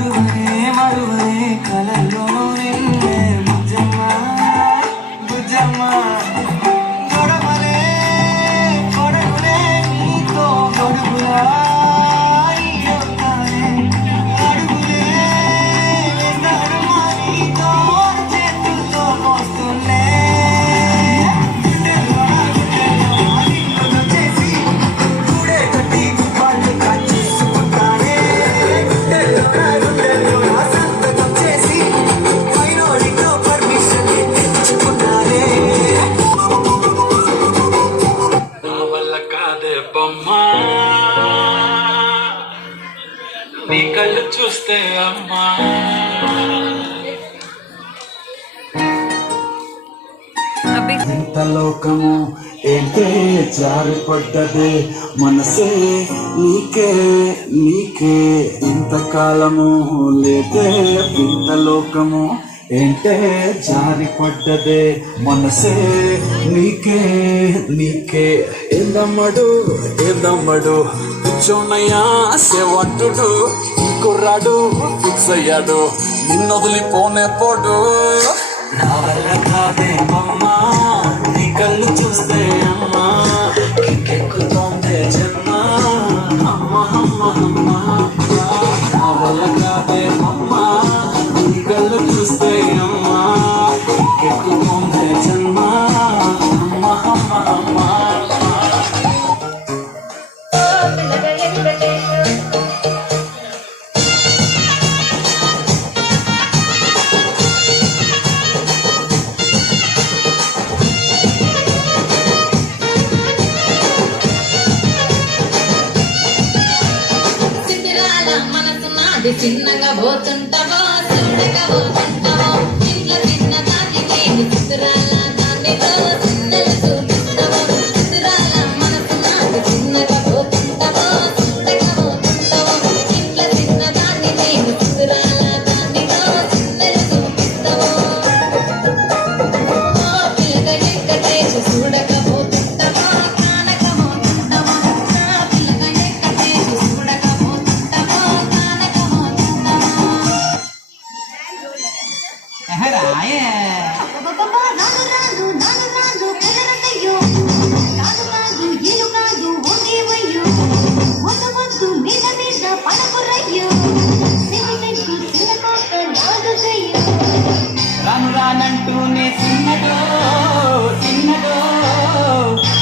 మరువనే మరువనే కలలో నిన్నే బుజ్జమ్మ బుజ్జమ్మ గొడవలే గొడవలే నీతో గొడుగులా అడుగులే వేస్తాడమ్మా నీతో చేతులతో మోస్తున్నే నీ కళ్ళు చూస్తే అమ్మా ఇంత లోకము ఏంటే జారిపడ్డదే మనసే నీకే నీకే ఇంతకాలము లేదే ఇంత లోకము ఏంటే జారిపడ్డదే మనసే నీకే నీకే ఏందమ్మడు ఏందమ్మడు కూర్చోనయ్యా సేవట్టుడు ఈ కుర్రాడు ఫిక్స్ అయ్యాడు నిన్నొదిలిపోనే పోడు నా వల్ల కాదే అమ్మా నీ కళ్ళు చూస్తే అమ్మా ఇంకెక్కుతోందే జన్మ అమ్మ అమ్మ అమ్మ నా వల్ల కాదే అమ్మా నీ కళ్ళు చూస్తే అమ్మా ఇంకెక్కుతోందే జన్మ అమ్మ అమ్మ అమ్మ చిన్నగా పోతుంటావో చూడగా పోతుంటావో ఇంట్లో చిన్న దాటి నేను చిత్రాల దానిలో చిన్నలు చూపిస్తావో చిత్రాల మనసు నాకు చిన్నగా పోతుంటావో చూడగా పోతుంటావో ఇంట్లో చిన్న దాటి నేను చిత్రాల దానిలో చిన్నలు చూపిస్తావో పిల్లగా ఎక్కటేసి చూడగా పోతుంటావో కానక పోతుంటావో పిల్లగా ఎక్కటేసి చూడగా పోతుంటావో రాను రానంటూనే చిన్నదో చిన్నదో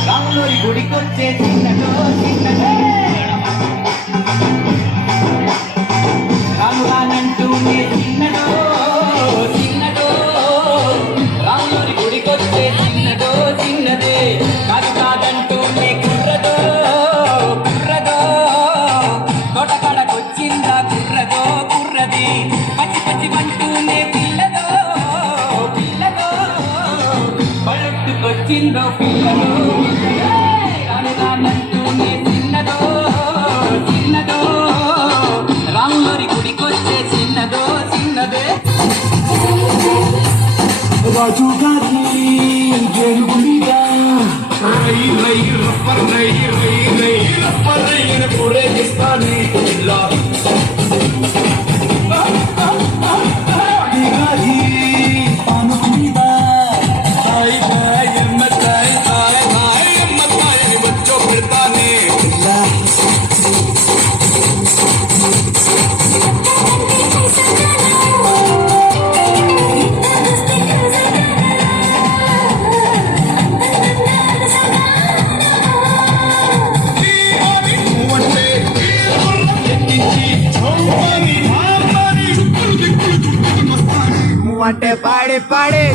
రాములోరి గుడికొచ్చే చిన్నదో చిన్నదో రాను రానంటూనే చిన్నదో చిన్నదో రాములోరి గుడికొచ్చే చిన్నదో చిన్నదే కాదు కాదంటూనే కుర్రదో కుర్రదో తోటకాడకొచ్చిందా కుర్రదో కుర్రది పచ్చి పచ్చి పంటూనే పిల్లదో పిల్లదో పళ్ళుట్టుకొచ్చిందో పిల్లదో రాను రానంటూనే చిన్నదో చిన్నదో రాములోరి గుడికొచ్చే చిన్నదో చిన్నదే రాజు గారి జరుగుడిగా రై రై రప్పర్ రై రై రై రప్పర్ రై పూరేగిస్తానే ఇలా అంటే పాడి పాడి